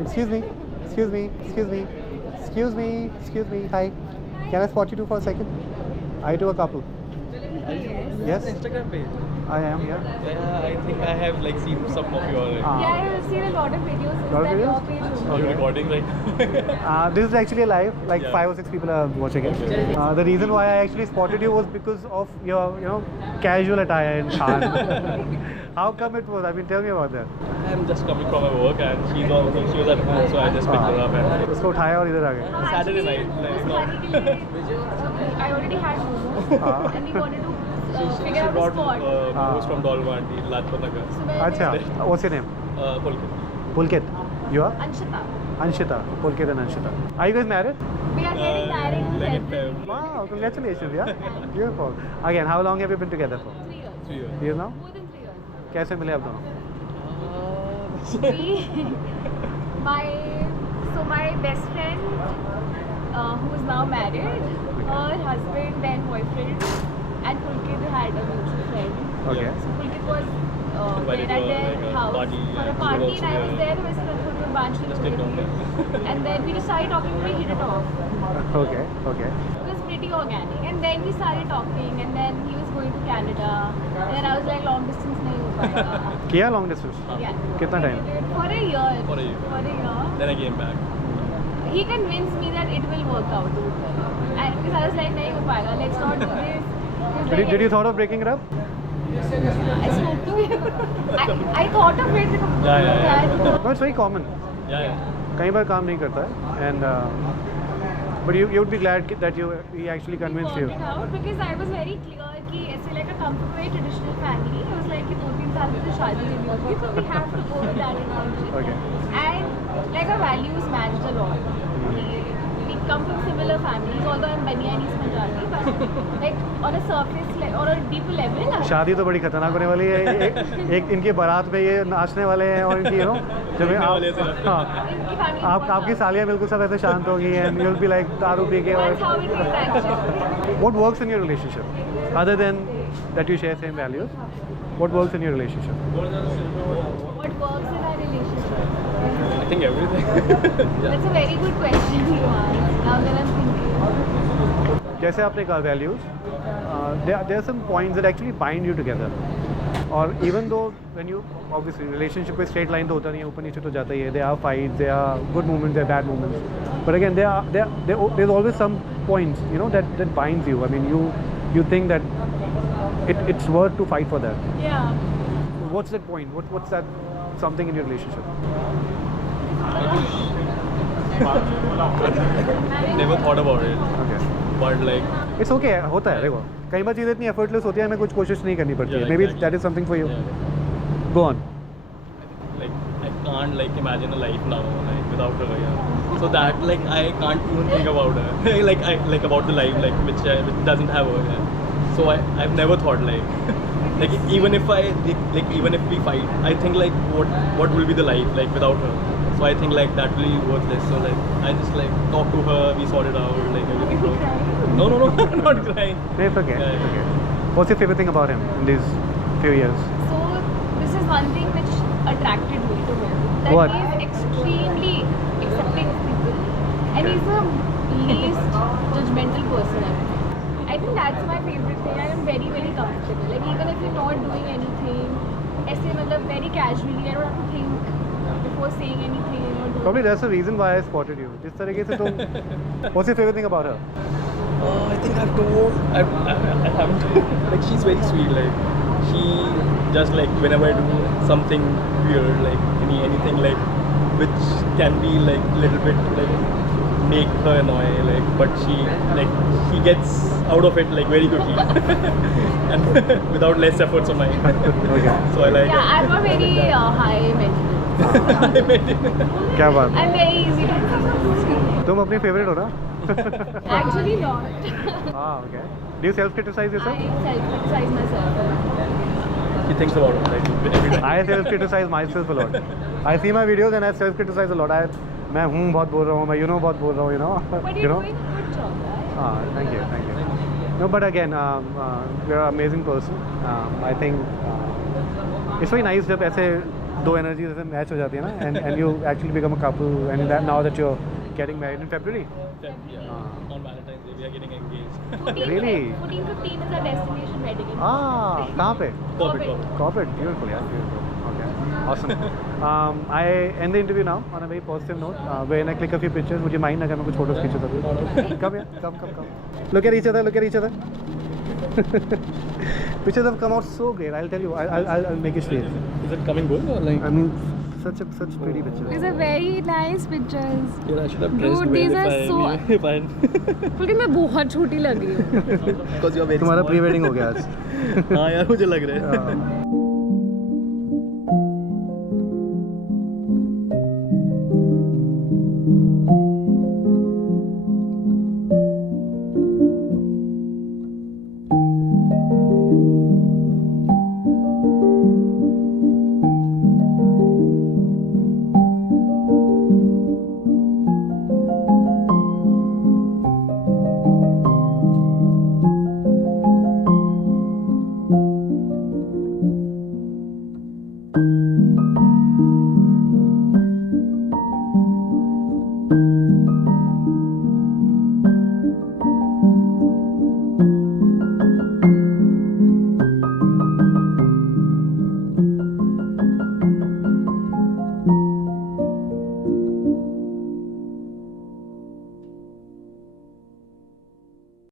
Excuse me. Excuse me. Excuse me. Excuse me. Excuse me. Hi. Can I spot you two for a second? Are you two a couple? Yes. Instagram page. I am. Yeah. Yeah, I think I have like seen some of your Ah. Yeah, I've seen a lot of videos. Is Lot of that your videos? page only? Okay. You're recording right now. This is actually a live. Like Yeah. 5 or 6 people are watching it. Okay. The reason why I actually spotted you was because of your, casual attire in Khan. How come it was? I mean, tell me about that. I'm just coming from my work and she was at home, so I just picked her up and उसको उठाया और इधर आ गए. हाँ, Saturday actually, night, like, उस no. खाने के लिए, I already had momos हाँ. and we wanted to she figure out the brought spot. moves from Dolma Aunty, Lajpat Nagar. So मैंने- अच्छा. What's your name? Pulkit. Pulkit. You are? Anshita. Anshita. Pulkit and Anshita. Are you guys married? We are getting married in Like in February. Wow, congratulations. Yeah. Beautiful. Again, how long have you been together for? 3 years. 3 years. Years now? More than 3 years. कैसे मिले आप दोनों? We, my best friend, who is now married, her husband then boyfriend, and Pulkit had a mutual friend. Okay. So Pulkit was Invited there at to their like a house party, for a and party, she was and I also was there. वैसे तो थोड़ी देर बात Just शुरू take हुई down थी. And then we just started talking. We hit it off. Okay. Okay. It was pretty organic. And then we started talking. And then he was going to Canada. And then I was like, long distance नहीं हो पाएगा. किया long distance? Yeah. कितना We time? did it for a year. For a year. For a year. Then I came back. He convinced me that it will work out. And because I was like, नहीं हो पाएगा. Let's not do this. He was Did like, you thought of breaking it up? I spoke to him. I thought of it. Yeah. No, it's very common. Yeah. कई बार काम नहीं करता है. And but you would be glad that he actually convinced you. Worked it out because I was very clear कि ऐसे like I come from a very traditional family. I was like कि 2-3 साल में तो शादी नहीं होगी, so we have to go with that intention. Okay. And like our values matched a lot. We come from similar families, although I'm Banianis Punjabi, but like on a surface or a deeper level. शादी तो बड़ी खतरनाक होने वाली है. एक इनके बारात में ये नाचने वाले हैं और इनकी जब हाँ इनकी family आपकी सालियाँ बिल्कुल सब ऐसे शांत होगी and you'll be like दारू पी के That's how it is actually. What works in your relationship other than that you share same values? What works in your relationship? What works in our relationship? I think everything. Yeah. That's a very good question you asked. Now that I'm thinking. जैसे आपने कहा values, there are some points that actually bind you together. और even though when you obviously relationship में straight line तो होता नहीं है, ऊपर नीचे तो जाता ही है. There are fights, there are good moments, there are bad moments. But again, there's always some points that binds you. I mean, you think that it's worth to fight for that. Yeah. What's that point? What's that something in your relationship? Never thought about it, Okay. but like It's okay. होता है देखो. कई बार चीज़ें इतनी effortless होती है हमें कुछ कोशिश नहीं करनी पड़ती है. Yeah, Maybe exactly. that is something for you. yeah. Go on. Like I can't like imagine a life now like without her. Yeah. So that like I can't even think about her. like about the life like which doesn't have her. Yeah. So I've never thought like even if even if we fight, I think like what will be the life like without her. So I think like that will be worthless. So like I just like talk to her, we sort it out, like everything. You cry? No, I'm not crying. It's okay. Yeah, It's yeah. okay. What's your favorite thing about him in these few years? So this is one thing which attracted me to him. That What? he is extremely accepting of people, and he's the least judgmental person ever. I think that's my favorite thing. I am very very comfortable. Like even if you're not doing anything, ऐसे मतलब very casually, I don't have to think before saying anything or doing. Probably that's the reason why I spotted you. जिस तरीके से तुम. What's your favorite thing about her? I think I've told. I haven't. Like she's very sweet. Like she just like whenever I do something weird, like anything like which can be like little bit like make her annoy. Like but she gets out of it like very quickly and without less efforts on my end. Okay. So I like. Yeah, I'm not very high maintenance. क्या बात? I'm very easy to please. तुम अपनी favorite हो ना? Actually not. Okay. Do you self-criticize I yourself? self-criticize myself. She thinks about it like every time. I self-criticize myself a lot. I see my videos and I self-criticize a lot. मैं बहुत बोल रहा हूँ, मैं बहुत बोल रहा हूँ, But you're doing a good job, right? Thank you. No, but again, you're an amazing person. I think it's very nice जब ऐसे दो एनर्जी जैसे मैच हो जाती है ना and you actually become a couple and that now that you are getting married in February. On Valentine's Day, we are getting engaged. Really? 14-15 is our destination wedding. कहाँ पे? Corbett. Corbett, beautiful, yeah, beautiful. Okay, awesome. I end the interview now on a very positive note. When I click a few pictures, would you mind अगर मैं कुछ photos खींचूँ तभी? Come here, come. Look at each other. Pictures have come out so great. I'll tell you. I'll make it straight. Is it coming good or like? I mean, such pretty pictures. These are very nice pictures. Yeah, I should have Dude, dressed these well are so- if I. लेकिन मैं बहुत छोटी लग रही हूँ. Because you are very तुम्हारा small. Pre wedding हो गया आज. हाँ यार मुझे लग रहा है. हाँ.